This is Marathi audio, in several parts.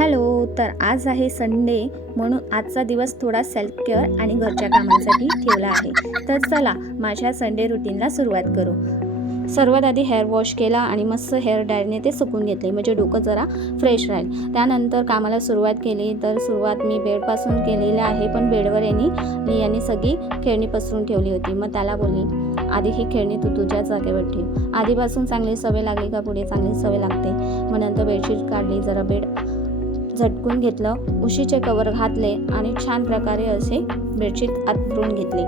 हॅलो. तर आज आहे संडे, म्हणून आजचा दिवस थोडा सेल्फ केअर आणि घरच्या कामांसाठी ठेवला आहे. तर चला माझ्या संडे रुटीनला सुरुवात करू. सर्वात आधी हेअर वॉश केला आणि मस्त हेअर ड्रायरने ते सुकून घेतले, म्हणजे डोकं जरा फ्रेश राहील. त्यानंतर कामाला सुरुवात केली. तर सुरुवात मी बेडपासून केलेली आहे, पण बेडवर यांनी सगळी खेळणी पसरून ठेवली होती. मग त्याला बोलली, आधी ही खेळणी तू तुझ्या जागेवर ठेव. आधीपासून चांगली सवय लागली का पुढे चांगली सवय लागते. मग नंतर बेडशीट काढली, जरा बेड झटकून घेतलं, उशीचे कवर घातले आणि छान प्रकारे असे बेडशीट अंथरून घेतले.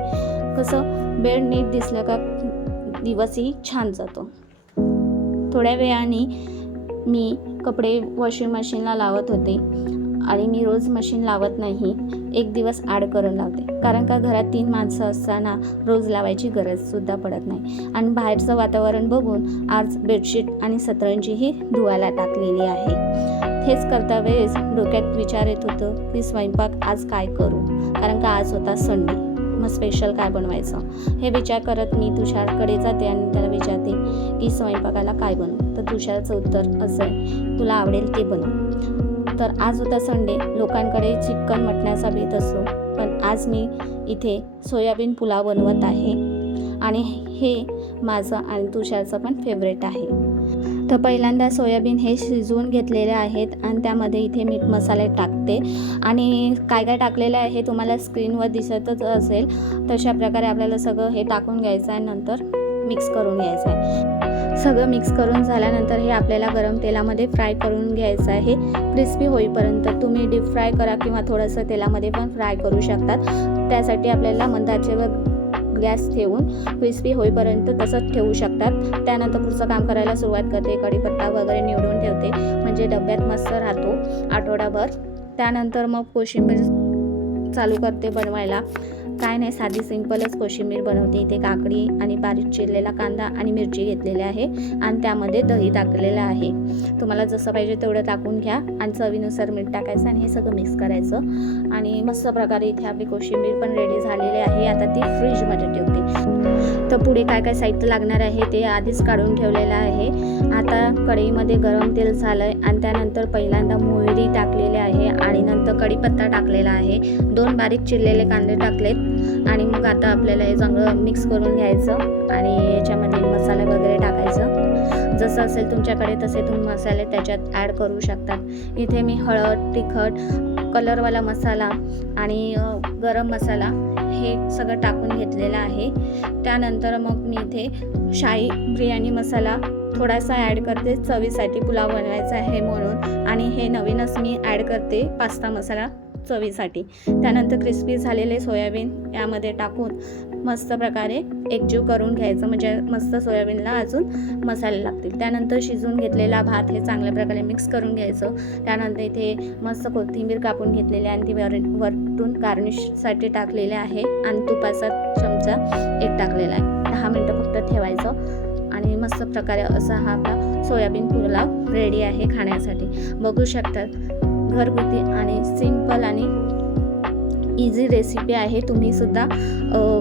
कसं बेड नीट दिसलं का दिवसही छान जातो. थोड्या वेळाने मी कपडे वॉशिंग मशीनला लावत होते आणि मी रोज मशीन लावत नाही, एक दिवस ॲड करून लावते. कारण का घरात 3 माणसं असताना रोज लावायची गरजसुद्धा पडत नाही. आणि बाहेरचं वातावरण बघून आज बेडशीट आणि सतरंजीही धुवायला टाकलेली आहे. हेच करता वेळेस डोक्यात विचार येत होतं की स्वयंपाक आज काय करू, कारण का आज होता संडे, मग स्पेशल काय बनवायचं. हे विचार करत मी तुषारकडे जाते आणि त्याला विचारते की स्वयंपाकाला काय बनवू. तर तुषारचं उत्तर असं आहे, तुला आवडेल ते बनव. तर आज होता संडे. लोकांकडे चिकन मटणाचा बेत असतो, पण आज मी इथे सोयाबीन पुलाव बनवत आहे आणि हे माझं आणि तुषारचं पण फेवरेट आहे. तर पहिल्यांदा सोयाबीन हे शिजवून घेतलेले आहेत आणि त्यामध्ये इथे मीठ मसाले टाकते आणि काय काय टाकलेलं आहे हे तुम्हाला स्क्रीनवर दिसतच असेल. तशा प्रकारे आपल्याला सगळं हे टाकून घ्यायचं आहे, नंतर मिक्स करून घ्यायचं आहे. सगळं मिक्स करून झाल्यानंतर हे आपल्याला गरम तेलामध्ये फ्राय करून घ्यायचं आहे, क्रिस्पी होईपर्यंत. तुम्ही डीप फ्राय करा किंवा थोडंसं तेलामध्ये पण फ्राय करू शकतात. त्यासाठी आपल्याला मंद आचेवर गॅस ठेवून क्रिस्पी होईपर्यंत तसंच ठेवू शकतात. त्यानंतर पुढचं काम करायला सुरुवात करते. कढीपत्ता वगैरे निवडून ठेवते, म्हणजे डब्यात मस्त राहतो आठवडाभर. त्यानंतर मग कोशिंबीर चालू करते बनवायला. काय नाही, साधी सिंपलच कोशिंबीर बनवते. इथे काकडी आणि बारीक चिरलेला कांदा आणि मिरची घेतलेली आहे आणि त्यामध्ये दही टाकलेलं आहे. तुम्हाला जसं पाहिजे तेवढं टाकून घ्या आणि चवीनुसार मीठ टाकायचं आणि हे सगळं मिक्स करायचं आणि मस्त प्रकारे इथे आपली कोशिंबीर पण रेडी झालेली आहे. आता ती फ्रीजमध्ये ठेवते. तर पुढे काय काय साहित्य लागणार आहे ते आधीच काढून ठेवलेलं आहे. आता कढईमध्ये गरम तेल झालं आहे आणि त्यानंतर पहिल्यांदा मोहरी टाकलेली आहे आणि नंतर कढीपत्ता टाकलेला आहे. 2 बारीक चिरलेले कांदे टाकलेत आणि मग आता आपल्याला हे चांगलं मिक्स करून घ्यायचं आणि याच्यामध्ये मसाले वगैरे टाकायचं. जसं असेल तुमच्याकडे तसे तुम्ही मसाले त्याच्यात ॲड करू शकतात. इथे मी हळद, तिखट, कलरवाला मसाला आणि गरम मसाला हे सगळं टाकून घेतलेलं आहे. त्यानंतर मग मी इथे शाही बिर्याणी मसाला थोडासा ॲड करते, चवीसाठी पुलाव बनवायचा आहे म्हणून. आणि हे नवीनच मी ॲड करते पास्ता मसाला चवीसाठी. त्यानंतर क्रिस्पी झालेले सोयाबीन यामध्ये टाकून मस्त प्रकारे एकजीव करून घ्यायचं, म्हणजे मस्त सोयाबीनला अजून मसाले लागतील. त्यानंतर शिजवून घेतलेला भात हे चांगल्या प्रकारे मिक्स करून घ्यायचं. त्यानंतर इथे मस्त कोथिंबीर कापून घेतलेली आणि ती वरतून गार्निशसाठी टाकलेले आहे आणि तुपाचा चमचा एक टाकलेला आहे. 10 मिनटं फक्त ठेवायचं आणि मस्त प्रकारे असा हा आपला सोयाबीन पुलाव रेडी आहे खाण्यासाठी. बघू शकतात, घरगुती आणि सिंपल आणि इझी रेसिपी आहे. तुम्ही सुद्धा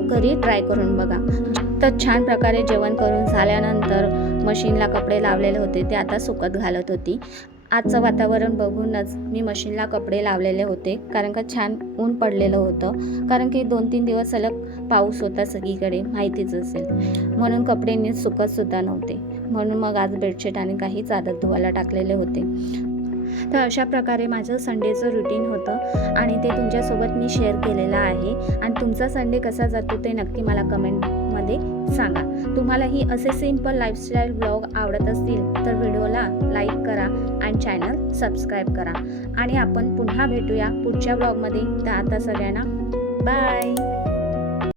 घरी ट्राय करून बघा. तर छान प्रकारे जेवण करून झाल्यानंतर मशीनला कपडे लावलेले होते ते आता सुकत घालत होती. आजचं वातावरण बघूनच मी मशीनला कपडे लावलेले होते, कारण का छान ऊन पडलेलं होतं. कारण की 2-3 दिवस सलग पाऊस होता सगळीकडे, माहितीच असेल, म्हणून कपडे नीट सुकतसुद्धा नव्हते. म्हणून मग आज बेडशीट आणि काही चादर धुवायला टाकलेले होते. तर अशा प्रकारे माझं संडेचं रुटीन होतं आणि ते तुमच्यासोबत मी शेअर केलेलं आहे. आणि तुमचा संडे कसा जातो ते नक्की मला कमेंटमध्ये सांगा. तुम्हालाही असे सिंपल लाईफस्टाईल ब्लॉग आवडत असतील तर व्हिडिओला लाईक करा आणि चॅनल सबस्क्राईब करा. आणि आपण पुन्हा भेटूया पुढच्या ब्लॉगमध्ये. तर आता सगळ्यांना बाय.